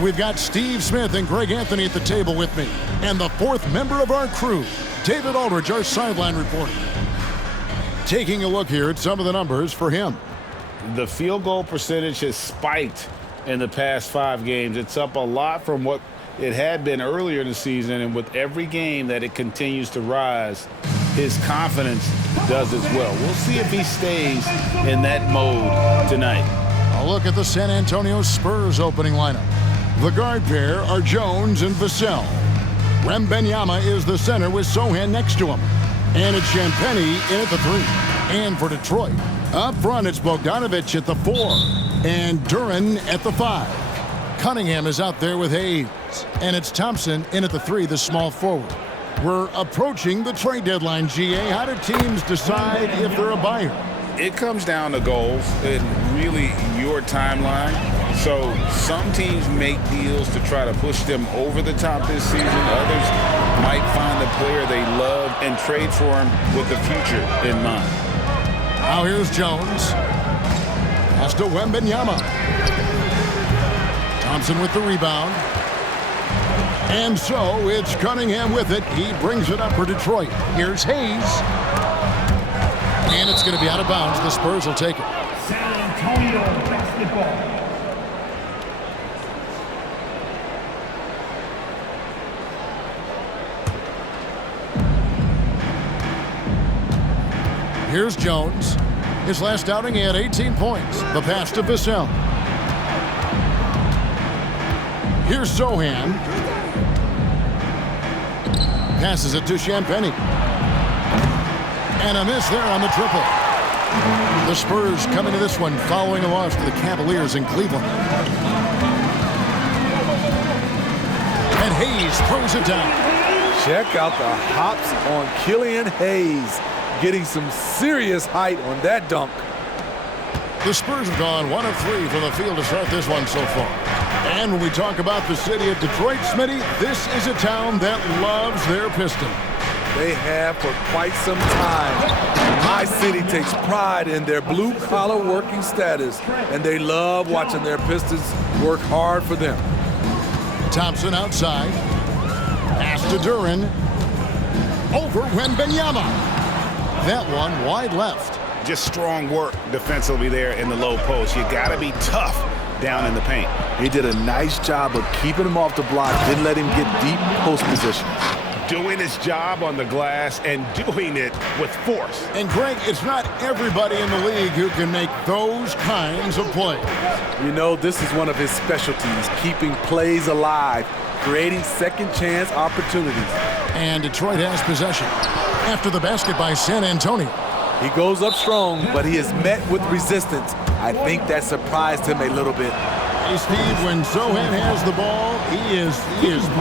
We've got Steve Smith and Greg Anthony at the table with me. And the fourth member of our crew, David Aldridge, our sideline reporter. Taking a look here at some of the numbers for him. The field goal percentage has spiked in the past 5 games. It's up a lot from what it had been earlier in the season, and with every game that it continues to rise, his confidence does as well. We'll see if he stays in that mode tonight. A look at the San Antonio Spurs opening lineup. The guard pair are Jones and Vassell. Wembanyama is the center with Sohan next to him. And it's Champagnie in at the 3. And for Detroit, up front it's Bogdanovic at the 4. And Duren at the 5. Cunningham is out there with Hayes. And it's Thompson in at the 3, the small forward. We're approaching the trade deadline, GA. How do teams decide if they're a buyer? It comes down to goals and really your timeline. So some teams make deals to try to push them over the top this season. Others might find a player they love and trade for him with the future in mind. Now here's Jones. Pass to Wembanyama. Thompson with the rebound. And so it's Cunningham with it. He brings it up for Detroit. Here's Hayes. And it's going to be out of bounds. The Spurs will take it. San Antonio basketball. Here's Jones. His last outing, he had 18 points. The pass to Vassell. Here's Sohan. Passes it to Champagnie. And a miss there on the triple. The Spurs come into this one following a loss to the Cavaliers in Cleveland. And Hayes throws it down. Check out the hops on Killian Hayes. Getting some serious height on that dunk. The Spurs have gone 1 of 3 from the field to start this one so far. And when we talk about the city of Detroit, Smitty, this is a town that loves their Pistons. They have for quite some time. My city takes pride in their blue-collar working status, and they love watching their Pistons work hard for them. Thompson outside. Pass to Duren. Over Wembanyama. That one wide left. Just strong work defensively there in the low post. You got to be tough down in the paint. He did a nice job of keeping him off the block, didn't let him get deep post position. Doing his job on the glass and doing it with force. And Greg, it's not everybody in the league who can make those kinds of plays. You know, this is one of his specialties, keeping plays alive, creating second chance opportunities. And Detroit has possession after the basket by San Antonio. He goes up strong, but he is met with resistance. I think that surprised him a little bit. Hey, Steve, when Sohan has the ball, he is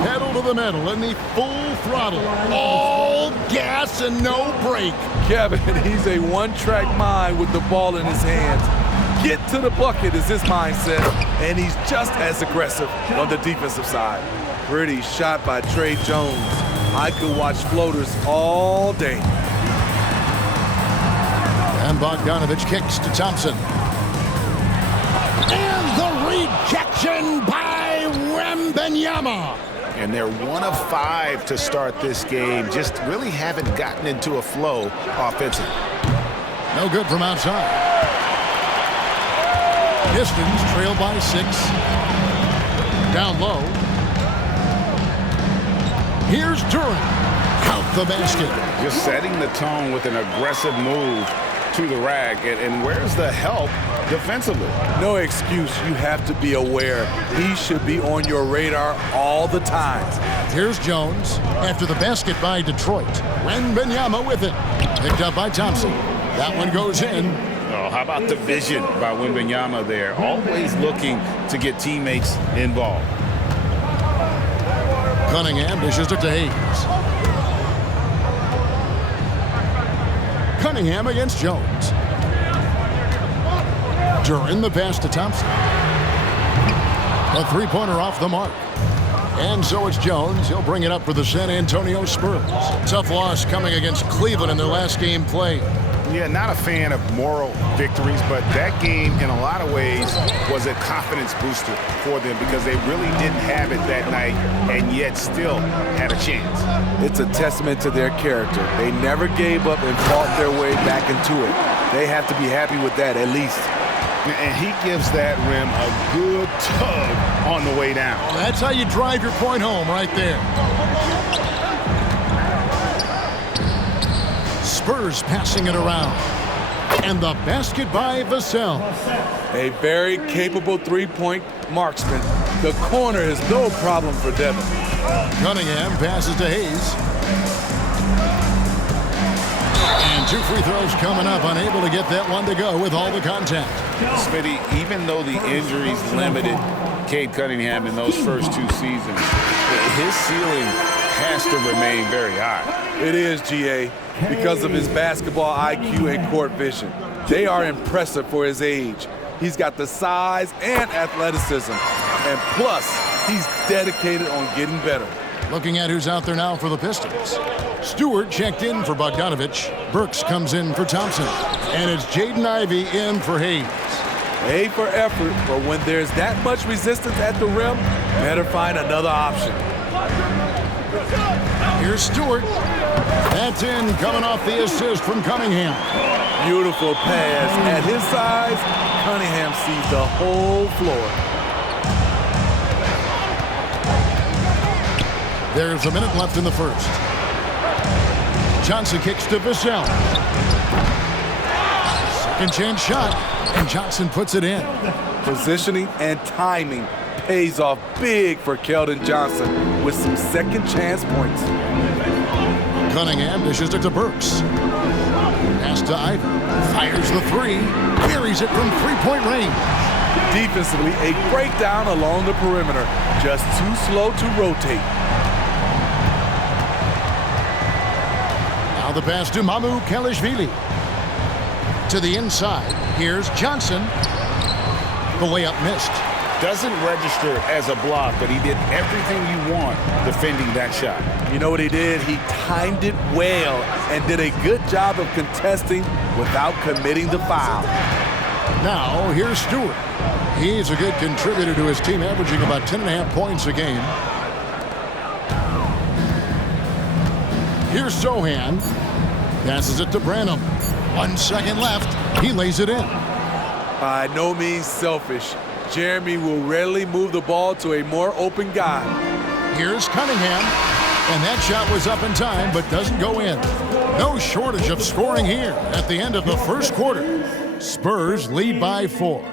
pedal to the metal in the full throttle. All gas and no brake. Kevin, he's a one-track mind with the ball in his hands. Get to the bucket is his mindset, and he's just as aggressive on the defensive side. Pretty shot by Trey Jones. I could watch floaters all day. And Bogdanovic kicks to Thompson. And the rejection by Wembanyama. And they're 1 of 5 to start this game. Just really haven't gotten into a flow offensively. No good from outside. Pistons trail by 6. Down low. Here's Duren. Out the basket. Just setting the tone with an aggressive move to the rack. And where's the help defensively? No excuse. You have to be aware. He should be on your radar all the time. Here's Jones after the basket by Detroit. Wembanyama with it. Picked up by Thompson. That one goes in. Oh, how about the vision by Wembanyama there? Always looking to get teammates involved. Cunningham dishes it to Hayes. Cunningham against Jones. Duren the pass to Thompson. A three-pointer off the mark. And so it's Jones. He'll bring it up for the San Antonio Spurs. Tough loss coming against Cleveland in their last game played. Yeah, not a fan of moral victories, but that game in a lot of ways was a confidence booster for them because they really didn't have it that night and yet still had a chance. It's a testament to their character. They never gave up and fought their way back into it. They have to be happy with that at least. And he gives that rim a good tug on the way down. Well, that's how you drive your point home right there. Spurs passing it around. And the basket by Vassell. A very capable three-point marksman. The corner is no problem for Devin. Cunningham passes to Hayes. And 2 free throws coming up, unable to get that one to go with all the contact. Smitty, even though the injuries limited Cade Cunningham in those first 2 seasons, his ceiling has to remain very high. It is, GA, because of his basketball IQ and court vision. They are impressive for his age. He's got the size and athleticism. And plus, he's dedicated on getting better. Looking at who's out there now for the Pistons. Stewart checked in for Bogdanovich. Burks comes in for Thompson. And it's Jaden Ivey in for Hayes. A for effort, but when there's that much resistance at the rim, better find another option. Here's Stewart. That's in, coming off the assist from Cunningham. Beautiful pass. At his size, Cunningham sees the whole floor. There's a minute left in the first. Johnson kicks to Vassell. Second chance shot, and Johnson puts it in. Positioning and timing pays off big for Keldon Johnson with some second chance points. Cunningham dishes it to Burks. Pass to Ivey. Fires the three. Carries it from three-point range. Defensively, a breakdown along the perimeter. Just too slow to rotate. Now the pass to Mamu Kelishvili. To the inside. Here's Johnson. The layup missed. Doesn't register as a block, but he did everything you want defending that shot. You know what he did? He timed it well and did a good job of contesting without committing the foul. Now, here's Stewart. He's a good contributor to his team, averaging about 10.5 points a game. Here's Sohan. Passes it to Branham. 1 second left. He lays it in. By no means selfish. Jeremy will rarely move the ball to a more open guy. Here's Cunningham. And that shot was up in time, but doesn't go in. No shortage of scoring here at the end of the first quarter. Spurs lead by 4.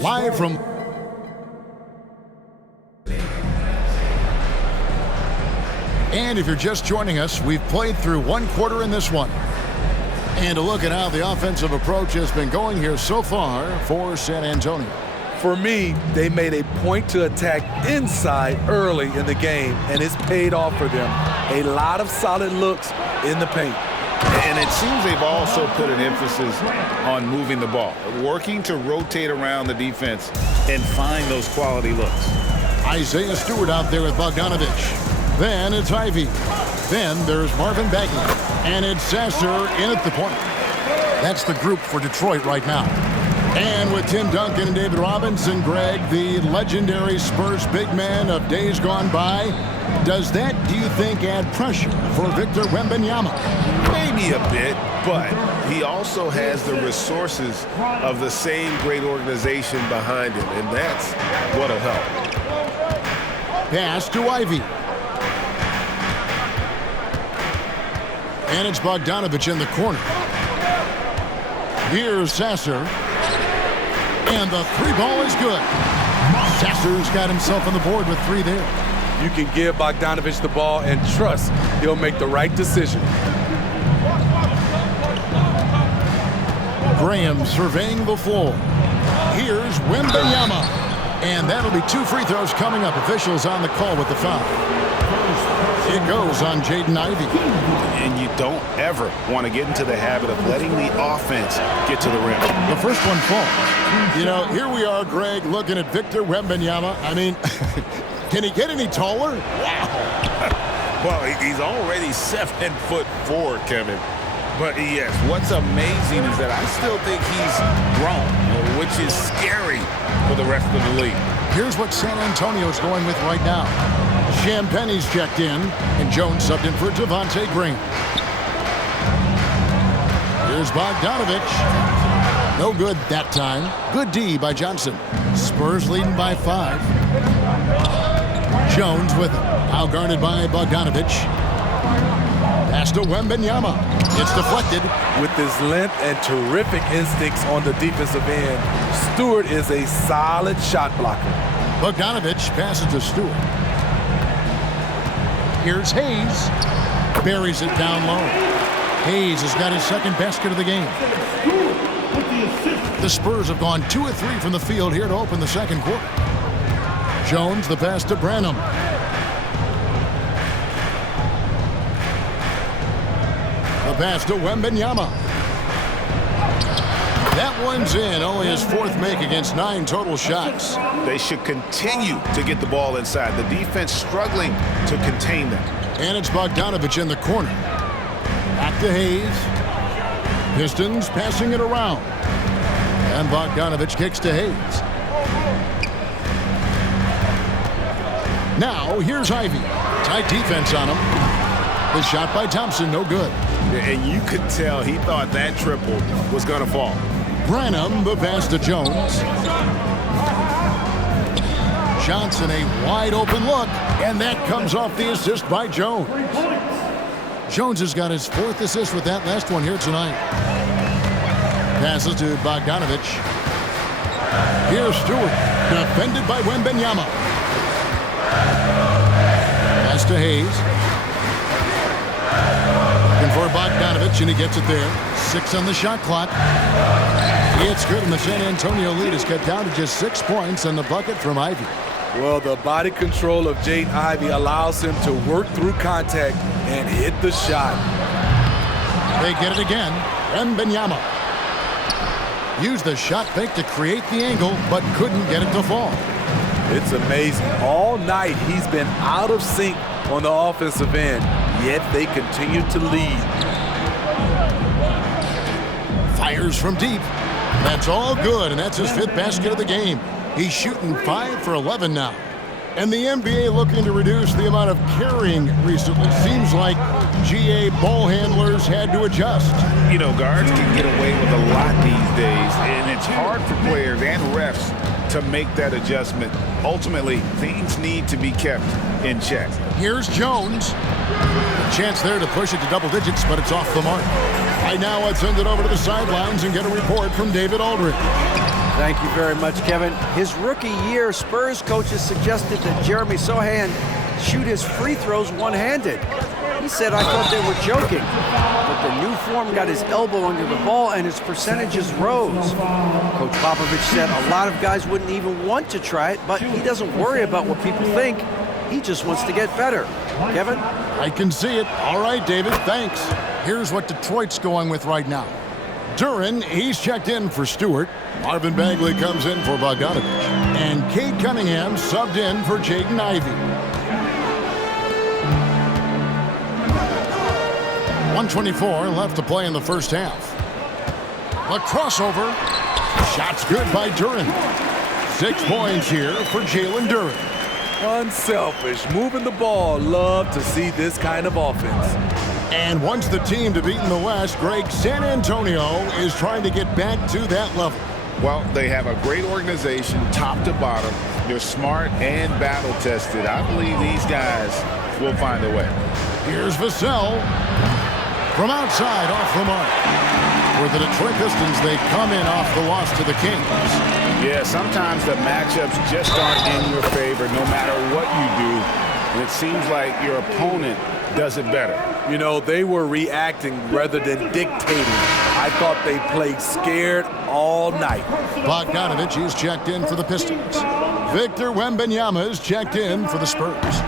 Live from... And if you're just joining us, we've played through 1 quarter in this one. And a look at how the offensive approach has been going here so far for San Antonio. For me, they made a point to attack inside early in the game, and it's paid off for them. A lot of solid looks in the paint. And it seems they've also put an emphasis on moving the ball, working to rotate around the defense and find those quality looks. Isaiah Stewart out there with Bogdanovich. Then it's Ivey. Then there's Marvin Bagley. And it's Sasser in at the point. That's the group for Detroit right now. And with Tim Duncan and David Robinson, Greg, the legendary Spurs big man of days gone by, does that, do you think, add pressure for Victor Wembanyama? Maybe a bit, but he also has the resources of the same great organization behind him, and that's what'll help. Pass to Ivey. And it's Bogdanovich in the corner. Here's Sasser. And the 3 ball is good. Sasser's got himself on the board with 3 there. You can give Bogdanovich the ball and trust he'll make the right decision. Graham surveying the floor. Here's Wembanyama. And that'll be 2 free throws coming up. Officials on the call with the foul. It goes on Jaden Ivey. And you don't ever want to get into the habit of letting the offense get to the rim. The first one falls. You know, here we are, Greg, looking at Victor Wembanyama. I mean, can he get any taller? Wow. Well, he's already 7'4", Kevin. But yes, what's amazing is that I still think he's grown, which is scary for the rest of the league. Here's what San Antonio's going with right now. Champagne's checked in, and Jones subbed in for Devontae Green. Here's Bogdanovich. No good that time. Good D by Johnson. Spurs leading by 5. Jones with it. Now guarded by Bogdanovich. Pass to Wembanyama. It's deflected. With his length and terrific instincts on the defensive end, Stewart is a solid shot blocker. Bogdanovich passes to Stewart. Here's Hayes. Buries it down low. Hayes has got his second basket of the game. The Spurs have gone 2 of 3 from the field here to open the second quarter. Jones, the pass to Branham. The pass to Wembanyama. That one's in. Only his 4th make against 9 total shots. They should continue to get the ball inside. The defense struggling to contain them. And it's Bogdanovich in the corner. Back to Hayes. Pistons passing it around. And Bogdanovich kicks to Hayes. Now, here's Ivy. Tight defense on him. The shot by Thompson, no good. And you could tell he thought that triple was going to fall. Branham, the pass to Jones. Johnson, a wide open look, and that comes off the assist by Jones. Jones has got his 4th assist with that last one here tonight. Passes to Bogdanovich. Here's Stewart, defended by Wembanyama. Pass to Hayes. Looking for Bogdanovich, and he gets it there. 6 on the shot clock. It's good, and the San Antonio lead is cut down to just 6 points on the bucket from Ivy. Well, the body control of Jaden Ivey allows him to work through contact and hit the shot. They get it again. Wembanyama used the shot fake to create the angle, but couldn't get it to fall. It's amazing. All night he's been out of sync on the offensive end, yet they continue to lead. Fires from deep. That's all good, and that's his 5th basket of the game. He's shooting 5 for 11 now. And the NBA looking to reduce the amount of carrying recently. Seems like GA ball handlers had to adjust. You know, guards can get away with a lot these days, and it's hard for players and refs to make that adjustment. Ultimately, things need to be kept in check. Here's Jones. A chance there to push it to double digits, but it's off the mark. Right now, let's send it over to the sidelines and get a report from David Aldridge. Thank you very much, Kevin. His rookie year, Spurs coaches suggested that Jeremy Sohan shoot his free throws one-handed. He said, I thought they were joking. But the new form got his elbow under the ball and his percentages rose. Coach Popovich said a lot of guys wouldn't even want to try it, but he doesn't worry about what people think. He just wants to get better. Kevin? I can see it. All right, David, thanks. Here's what Detroit's going with right now. Duran, he's checked in for Stewart. Marvin Bagley comes in for Bogdanovich. And Cade Cunningham subbed in for Jaden Ivey. 1:24 left to play in the first half. A crossover. Shot's good by Duran. 6 points here for Jalen Duran. Unselfish, moving the ball. Love to see this kind of offense. And once the team to beat in the West, Greg, San Antonio is trying to get back to that level. Well, they have a great organization, top to bottom. They're smart and battle-tested. I believe these guys will find a way. Here's Vassell. From outside, off the mark. For the Detroit Pistons, they come in off the loss to the Kings. Yeah, sometimes the matchups just aren't in your favor no matter what you do. And it seems like your opponent does it better. You know, they were reacting rather than dictating. I thought they played scared all night. Bogdanovich is checked in for the Pistons. Victor Wembanyama is checked in for the Spurs.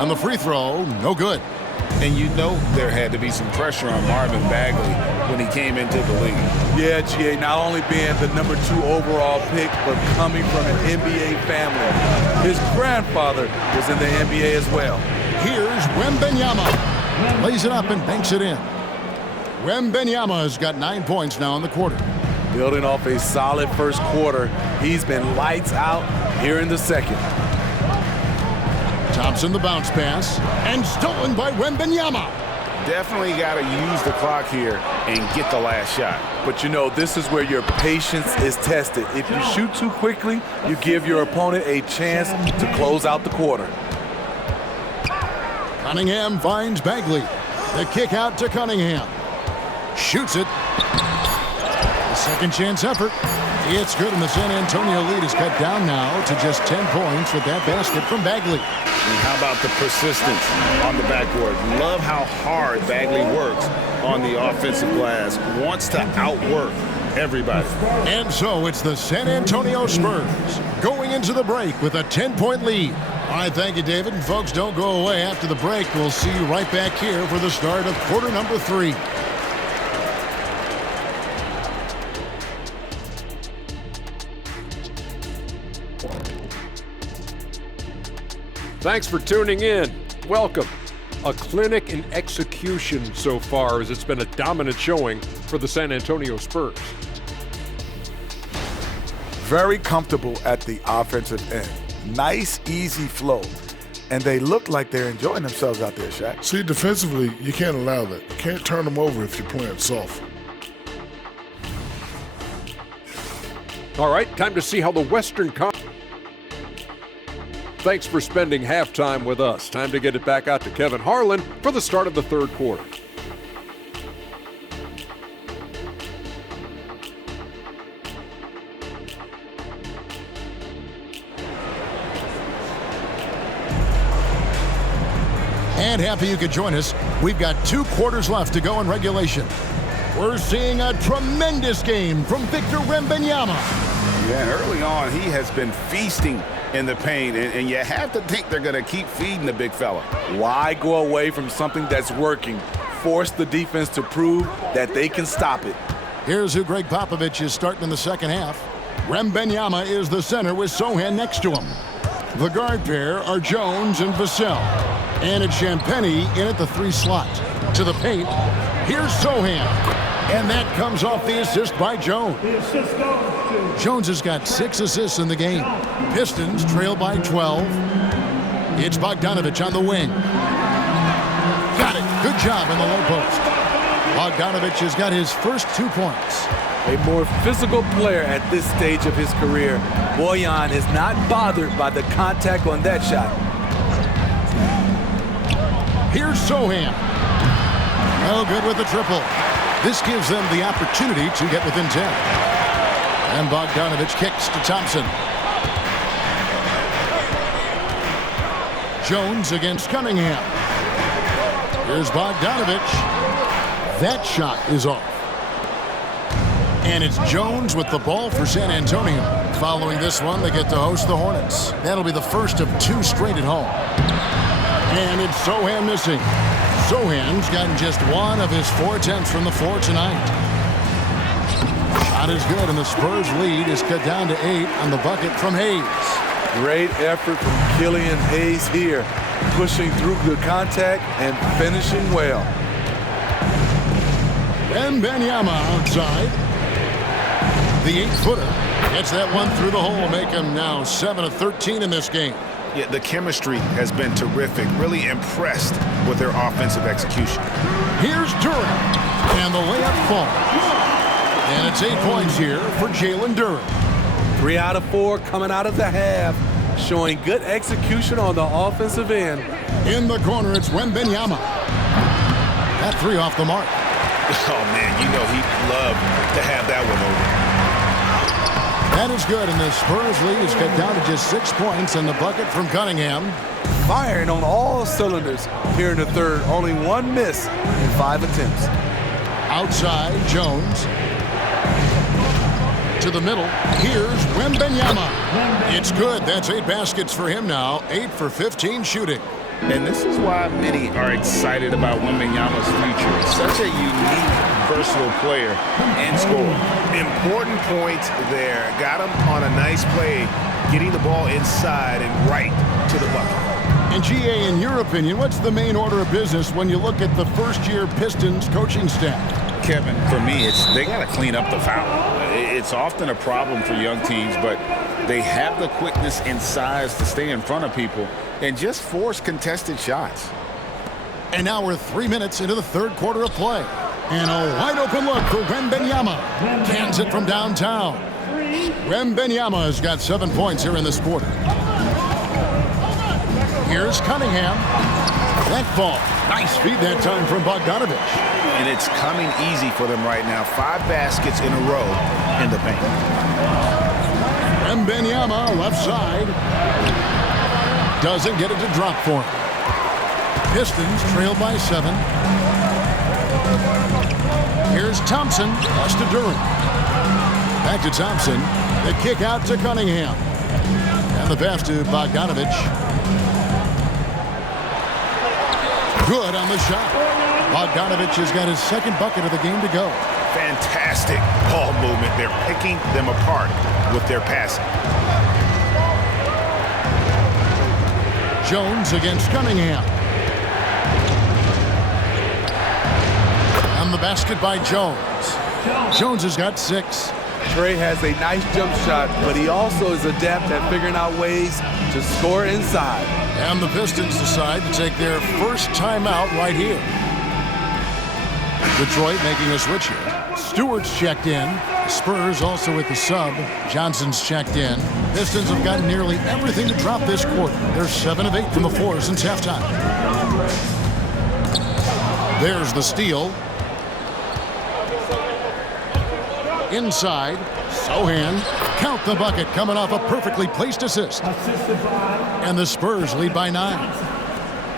On the free throw, no good. And you know there had to be some pressure on Marvin Bagley when he came into the league. Yeah, GA, not only being the number 2 overall pick, but coming from an NBA family. His grandfather was in the NBA as well. Here's Wembanyama. Lays it up and banks it in. Wembanyama has got 9 points now in the quarter. Building off a solid first quarter, he's been lights out here in the second. Thompson the bounce pass, and stolen by Wembanyama. Definitely got to use the clock here and get the last shot. But you know, this is where your patience is tested. If you shoot too quickly, you give your opponent a chance to close out the quarter. Cunningham finds Bagley. The kick out to Cunningham. Shoots it. The second chance effort. It's good, and the San Antonio lead is cut down now to just 10 points with that basket from Bagley. And how about the persistence on the backboard? Love how hard Bagley works on the offensive glass. Wants to outwork everybody. And so it's the San Antonio Spurs going into the break with a 10-point lead. All right, thank you, David. And folks, don't go away after the break. We'll see you right back here for the start of quarter number 3. Thanks for tuning in. Welcome. A clinic in execution so far, as it's been a dominant showing for the San Antonio Spurs. Very comfortable at the offensive end. Nice, easy flow. And they look like they're enjoying themselves out there, Shaq. See, defensively, you can't allow that. You can't turn them over if you're playing soft. All right, time to see how the Western Conference. Thanks for spending halftime with us. Time to get it back out to Kevin Harlan for the start of the third quarter. And happy you could join us. We've got 2 quarters left to go in regulation. We're seeing a tremendous game from Victor Wembanyama. Yeah, and early on, he has been feasting in the paint, and you have to think they're going to keep feeding the big fella. Why go away from something that's working? Force the defense to prove that they can stop it. Here's who Greg Popovich is starting in the second half. Wembanyama is the center with Sohan next to him. The guard pair are Jones and Vassell. And it's Champagnie in at the 3 slot. To the paint, here's Sohan. And that comes off the assist by Jones. Jones has got 6 assists in the game. Pistons trail by 12. It's Bogdanovich on the wing. Got it. Good job in the low post. Bogdanovich has got his first 2 points. A more physical player at this stage of his career. Bojan is not bothered by the contact on that shot. Here's Sohan. No good with the triple. This gives them the opportunity to get within 10. And Bogdanovich kicks to Thompson. Jones against Cunningham. Here's Bogdanovich. That shot is off. And it's Jones with the ball for San Antonio. Following this one, they get to host the Hornets. That'll be the first of 2 straight at home. And it's Sohan missing. Sohan's gotten just 1 of his 4 attempts from the floor tonight. Shot is good, and the Spurs lead is cut down to 8 on the bucket from Hayes. Great effort from Killian Hayes here, pushing through good contact and finishing well. Wembanyama outside. The 8-footer gets that one through the hole, make him now 7 of 13 in this game. Yeah, the chemistry has been terrific. Really impressed with their offensive execution. Here's Durant, and the layup falls. And it's 8 points here for Jalen Durant. 3 out of 4 coming out of the half, showing good execution on the offensive end. In the corner, it's Wembanyama. That 3 off the mark. Oh, man, you know he'd love to have that one over. That is good, and the Spurs lead is cut down to just 6 points in the bucket from Cunningham. Firing on all cylinders here in the third. Only 1 miss in 5 attempts. Outside, Jones. To the middle, here's Wembanyama. It's good. That's 8 baskets for him now. 8 for 15 shooting. And this is why many are excited about Wembanyama's future. Such a unique, versatile player and scorer. Important point there. Got him on a nice play, getting the ball inside and right to the bucket. And GA, in your opinion, what's the main order of business when you look at the first-year Pistons coaching staff? Kevin, for me, they got to clean up the foul. It's often a problem for young teams, but they have the quickness and size to stay in front of people and just force contested shots. And now we're 3 minutes into the third quarter of play. And a wide open look for Wembanyama. Cans it from downtown. Wembanyama has got 7 points here in this quarter. Here's Cunningham. That ball. Nice feed that time from Bogdanovich. And it's coming easy for them right now. 5 baskets in a row in the paint. Wembanyama left side. Doesn't get it to drop for him. Pistons trail by 7. Here's Thompson. Pass to Durant. Back to Thompson. The kick out to Cunningham. And the pass to Bogdanovich. Good on the shot. Bogdanovich has got his second bucket of the game to go. Fantastic ball movement. They're picking them apart with their passing. Jones against Cunningham. And the basket by Jones. Jones has got 6. Trey has a nice jump shot, but he also is adept at figuring out ways to score inside. And the Pistons decide to take their first timeout right here. Detroit making a switch here. Stewart's checked in. Spurs also with the sub. Johnson's checked in. Pistons have gotten nearly everything to drop this quarter. They're 7 of 8 from the floor since halftime. There's the steal. Inside. Sohan. Count the bucket coming off a perfectly placed assist. And the Spurs lead by 9.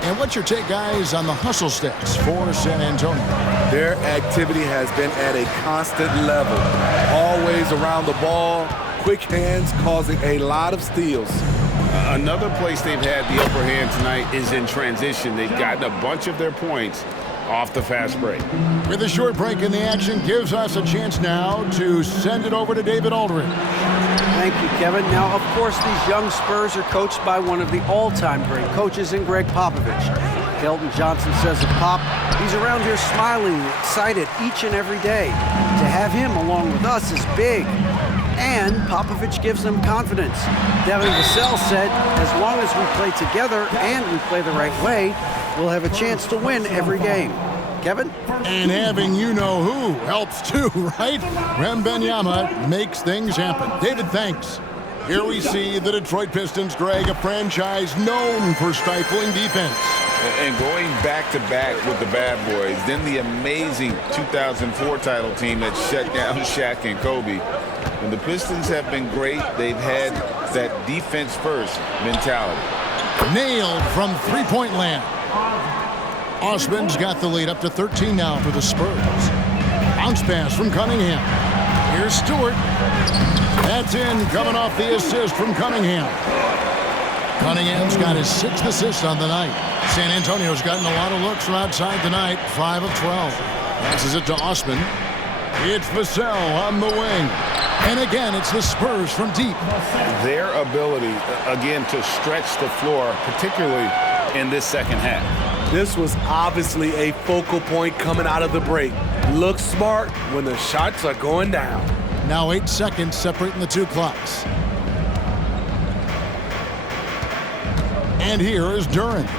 And what's your take, guys, on the hustle stats for San Antonio? Their activity has been at a constant level. Always around the ball, quick hands causing a lot of steals. Another place they've had the upper hand tonight is in transition. They've gotten a bunch of their points off the fast break. With a short break in the action, gives us a chance now to send it over to David Aldridge. Thank you, Kevin. Now, of course, these young Spurs are coached by one of the all-time great coaches in Greg Popovich. Keldon Johnson says of Pop, he's around here smiling and excited each and every day. To have him along with us is big. And Popovich gives them confidence. Devin Vassell said, as long as we play together and we play the right way, we'll have a chance to win every game. Kevin? And having you-know-who helps too, right? Wembanyama makes things happen. David, thanks. Here we see the Detroit Pistons, Greg, a franchise known for stifling defense. And going back-to-back with the bad boys, then the amazing 2004 title team that shut down Shaq and Kobe. When the Pistons have been great, they've had that defense-first mentality. Nailed from three-point land. Osman's got the lead up to 13 now for the Spurs. Bounce pass from Cunningham. Here's Stewart. That's in, coming off the assist from Cunningham. Cunningham's got his 6th assist on the night. San Antonio's gotten a lot of looks from outside tonight, 5 of 12. Passes it to Osman. It's Vassell on the wing. And again, it's the Spurs from deep. Their ability, again, to stretch the floor, particularly in this second half. This was obviously a focal point coming out of the break. Look smart when the shots are going down. Now 8 seconds separating the two clocks. And here is Durant.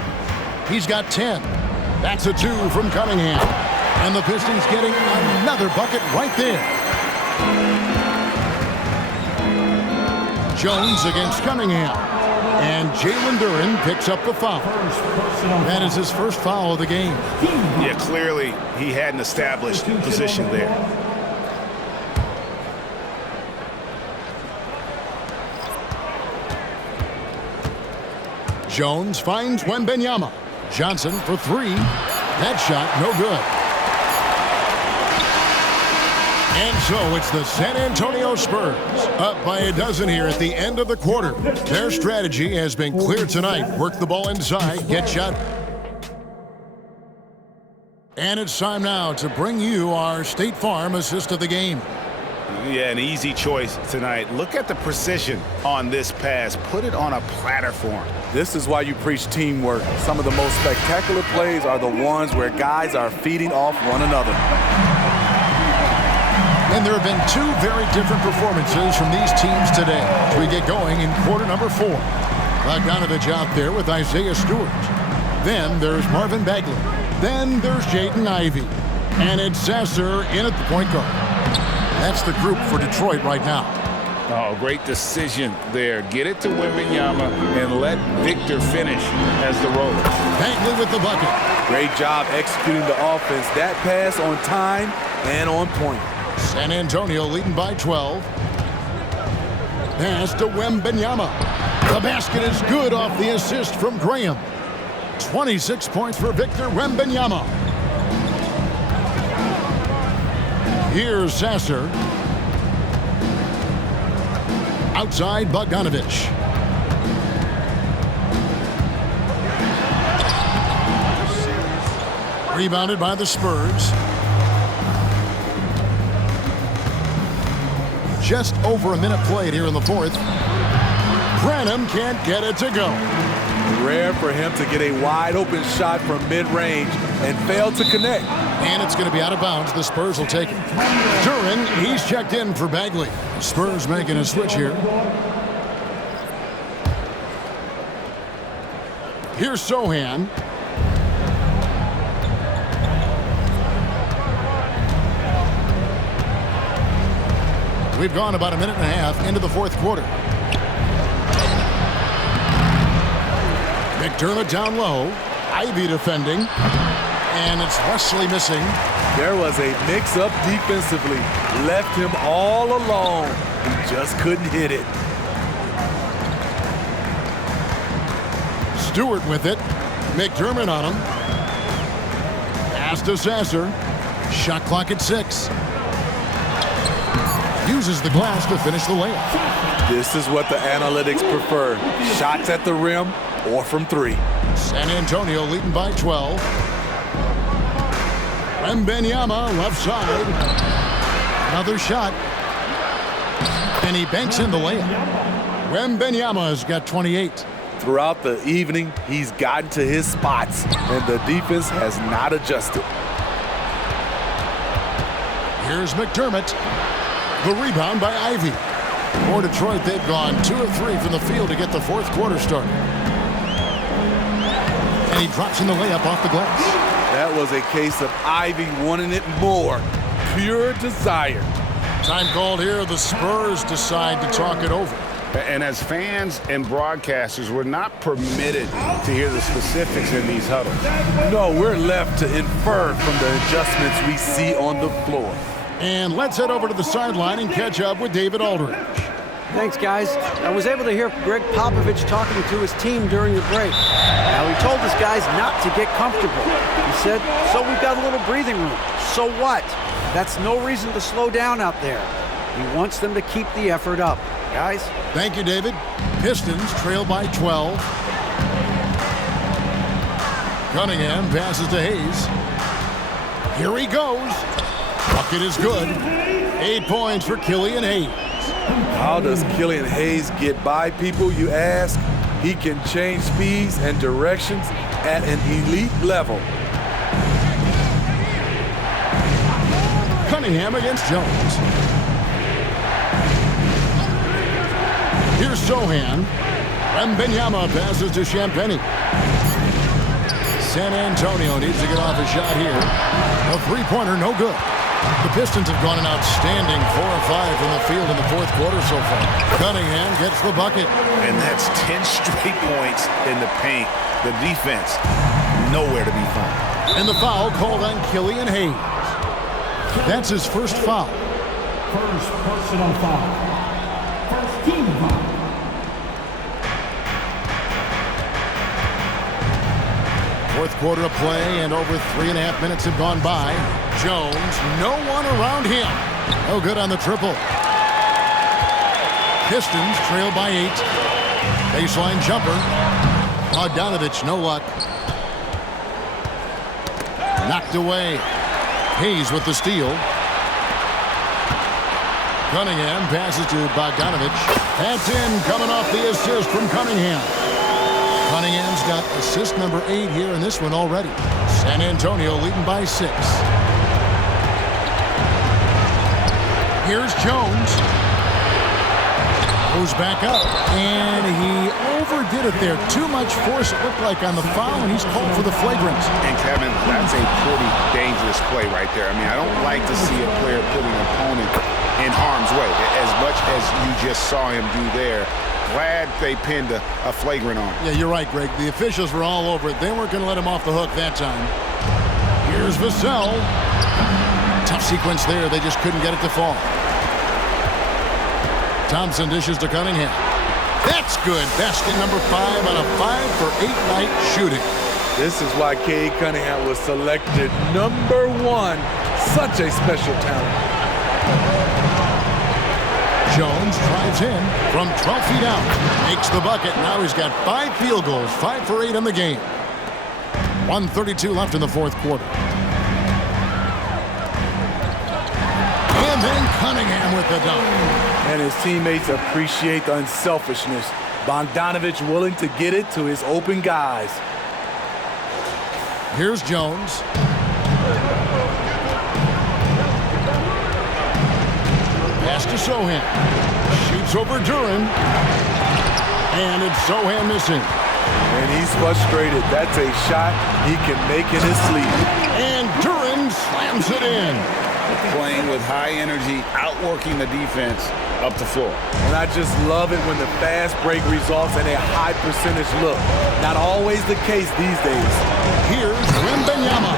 He's got 10. That's a 2 from Cunningham. And the Pistons getting another bucket right there. Jones against Cunningham. And Jalen Duren picks up the foul. That is his first foul of the game. Yeah, clearly he had an established position there. Jones finds Wembanyama. Johnson for 3. That shot no good. And so it's the San Antonio Spurs up by a dozen here at the end of the quarter. Their strategy has been clear tonight. Work the ball inside, get shot. And it's time now to bring you our State Farm assist of the game. Yeah, an easy choice tonight. Look at the precision on this pass. Put it on a platter form. This is why you preach teamwork. Some of the most spectacular plays are the ones where guys are feeding off one another. And there have been two very different performances from these teams today. We get going in quarter number 4. Bogdanovich out there with Isaiah Stewart. Then there's Marvin Bagley. Then there's Jaden Ivey. And it's Sasser in at the point guard. That's the group for Detroit right now. Oh, great decision there. Get it to Wembanyama and let Victor finish as the roller. Bagley with the bucket. Great job executing the offense. That pass on time and on point. San Antonio leading by 12. Pass to Wembanyama. The basket is good off the assist from Graham. 26 points for Victor Wembanyama. Here's Sasser. Outside Bogdanovich. Rebounded by the Spurs. Just over a minute played here in the fourth. Branham can't get it to go. Rare for him to get a wide open shot from mid-range and fail to connect. And it's going to be out of bounds. The Spurs will take it. Duren, he's checked in for Bagley. Spurs making a switch here. Here's Sohan. We've gone about a minute and a half into the fourth quarter. McDermott down low. Ivey defending. And it's Wesley missing. There was a mix-up defensively. Left him all alone. He just couldn't hit it. Stewart with it. McDermott on him. Pass to Sasser. Shot clock at 6. Uses the glass to finish the layup. This is what the analytics prefer. Shots at the rim or from 3. San Antonio leading by 12. Wembanyama left side. Another shot. And he banks in the layup. Wembanyama's got 28. Throughout the evening, he's gotten to his spots, and the defense has not adjusted. Here's McDermott. The rebound by Ivey. For Detroit, they've gone 2 of 3 from the field to get the fourth quarter started. And he drops in the layup off the glass. That was a case of Ivey wanting it more. Pure desire. Time called here. The Spurs decide to talk it over. And as fans and broadcasters, we're not permitted to hear the specifics in these huddles. No, we're left to infer from the adjustments we see on the floor. And let's head over to the sideline and catch up with David Aldridge. Thanks, guys. I was able to hear Greg Popovich talking to his team during the break. Now, he told his guys not to get comfortable. He said, so we've got a little breathing room. So what? That's no reason to slow down out there. He wants them to keep the effort up. Guys? Thank you, David. Pistons trail by 12. Cunningham passes to Hayes. Here he goes. Bucket is good. 8 points for Killian Hayes. How does Killian Hayes get by people, you ask? He can change speeds and directions at an elite level. Cunningham against Jones. Here's Sohan. Wembanyama passes to Champagnie. San Antonio needs to get off a shot here. A three-pointer, no good. The Pistons have gone an outstanding 4 of 5 from the field in the fourth quarter so far. Cunningham gets the bucket. And that's 10 straight points in the paint. The defense, nowhere to be found. And the foul called on Killian Hayes. That's his first foul. First personal foul. First team foul. Fourth quarter of play, and over 3.5 minutes have gone by. Jones, no one around him. No good on the triple. Pistons trail by 8. Baseline jumper. Bogdanovich, no luck. Knocked away. Hayes with the steal. Cunningham passes to Bogdanovich. That's in, coming off the assist from Cunningham. Cunningham's got assist number 8 here in this one already. San Antonio leading by 6. Here's Jones. Goes back up, and he overdid it there. Too much force, it looked like, on the foul, and he's called for the flagrant. And Kevin, that's a pretty dangerous play right there. I mean, I don't like to see a player put an opponent in harm's way, as much as you just saw him do there. Glad they pinned a flagrant on him. Yeah, you're right, Greg. The officials were all over it. They weren't going to let him off the hook that time. Here's Vassell. Tough sequence there. They just couldn't get it to fall. Thompson dishes to Cunningham. That's good. Basket number 5 on a 5-for-8 night shooting. This is why Cade Cunningham was selected number 1. Such a special talent. Jones drives in from 12 feet out. Makes the bucket. Now he's got 5 field goals. 5 for 8 in the game. 1:32 left in the fourth quarter. And then Cunningham with the dunk. And his teammates appreciate the unselfishness. Bogdanovich willing to get it to his open guys. Here's Jones. Pass to Sohan. Shoots over Duran. And it's Sohan missing. And he's frustrated. That's a shot he can make in his sleep. And Duran slams it in. Playing with high energy, outworking the defense up the floor. And I just love it when the fast break results in a high percentage look. Not always the case these days. Here's Wembanyama.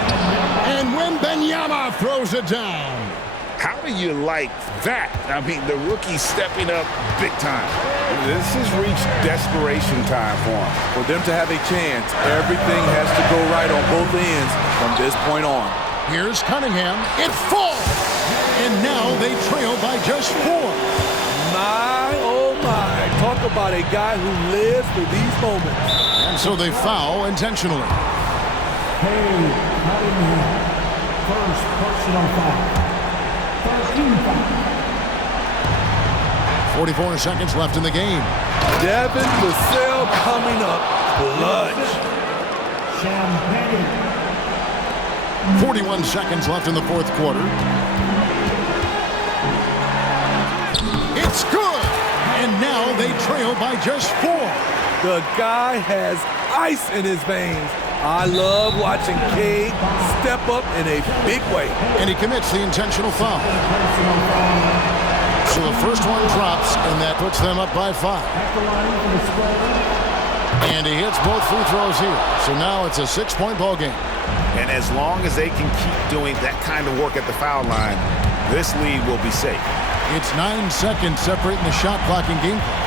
And Wembanyama throws it down. How do you like that? I mean, the rookie stepping up big time. This has reached desperation time for him. For them to have a chance, everything has to go right on both ends from this point on. Here's Cunningham. It falls. And now they trail by just 4. My, oh my. Talk about a guy who lives for these moments. And so they foul intentionally. Hey, Cunningham. First personal foul. 44 seconds left in the game. Devin Vassell coming up clutch. Champagne. 41 seconds left in the fourth quarter. It's good! And now they trail by just 4. The guy has ice in his veins. I love watching Cade step up in a big way. And he commits the intentional foul. So the first one drops, and that puts them up by 5. And he hits both free throws here. So now it's a 6-point ball game. And as long as they can keep doing that kind of work at the foul line, this lead will be safe. It's 9 seconds separating the shot clock and game clock.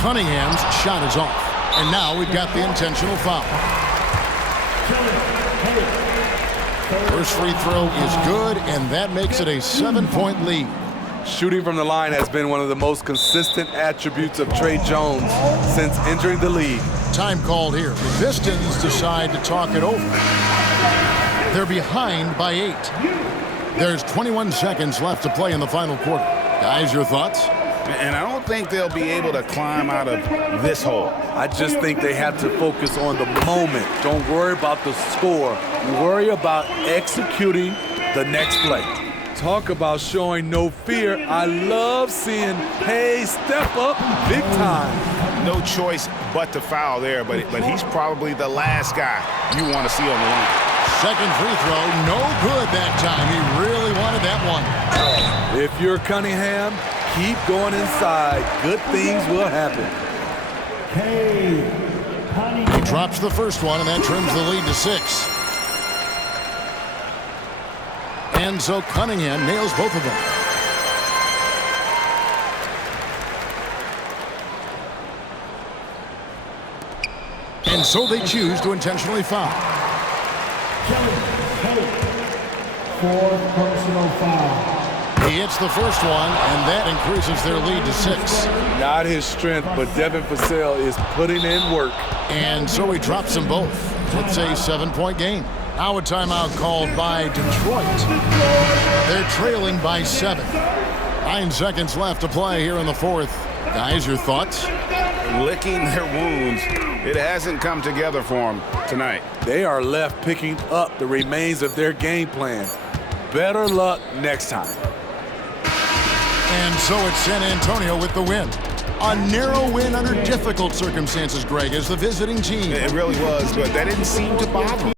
Cunningham's shot is off. And now we've got the intentional foul. First free throw is good, and that makes it a 7-point lead. Shooting from the line has been one of the most consistent attributes of Tre Jones since entering the league. Time called here. The Pistons decide to talk it over. They're behind by 8. There's 21 seconds left to play in the final quarter. Guys, your thoughts? And I don't think they'll be able to climb out of this hole. I just think they have to focus on the moment. Don't worry about the score. Worry about executing the next play. Talk about showing no fear. I love seeing Hayes step up big time. No choice but to foul there, but he's probably the last guy you want to see on the line. Second free throw, no good that time. He really wanted that one. If you're Cunningham, keep going inside. Good things will happen. Hey, He drops the first one, and that trims the lead to 6. And so Cunningham nails both of them. And so they choose to intentionally foul. fourth personal foul. He hits the first one, and that increases their lead to 6. Not his strength, but Devin Vassell is putting in work. And so he drops them both. It's a 7-point game. Now a timeout called by Detroit. They're trailing by 7. 9 seconds left to play here in the fourth. Guys, your thoughts? Licking their wounds. It hasn't come together for them tonight. They are left picking up the remains of their game plan. Better luck next time. And so it's San Antonio with the win. A narrow win under difficult circumstances, Greg, as the visiting team. It really was, but that didn't seem to bother them.